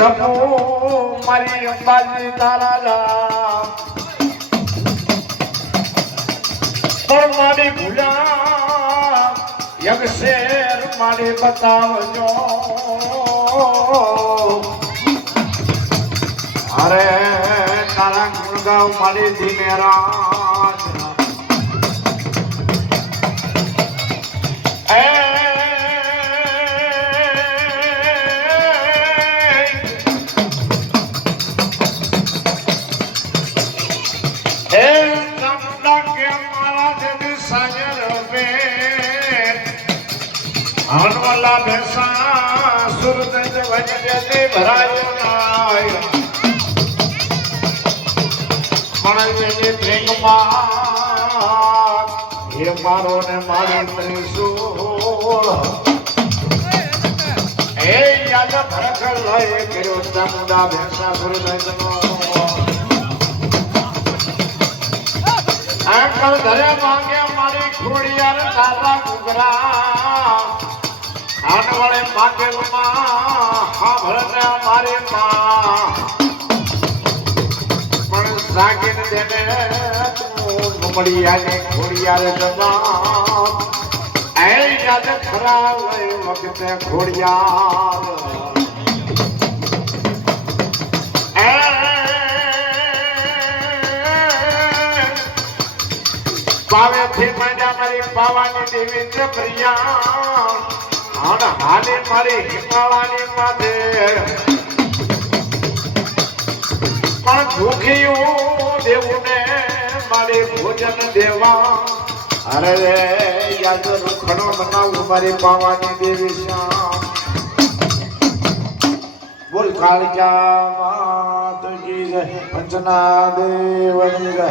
જપું મારી અંબાજી તારા જા પણ મારી ભૂલા યગ શેર મારી બતાવજો અરે તારા ગુણગાવ મારી ધીમે હનવલા ભેસા સુરત વજે ભરાયો નાય. મણજે પ્રેમમાં હે મારો ને મારી ત્રિશુળ હે યાદ ભરખ લય કર્યો ચામુંડા ભેસા સુરત આંકલ ધરે માંગે મારી ખોડિયાર તારા ઘૂઘરા. વડે માગેલમાં મારી માં પણ સાગીન દેને મમડિયાને ખોડિયાર જમા એ યાદ ખરા લઈ વખતે ઘોડિયાર પાવેથી માંડ્યા મારી પાવાની દેવી પ્રિયા હણ હાને મારી હિમાળાની માથે પણ ભૂખ્યું દેવું ને મારી ભોજન દેવા. અરે રે, યાદ રૂખડો બનાવું મારી પાવાની દેવી શ્યામ. બોલ કાળિકા માત કી જય. પંચના દેવની જય.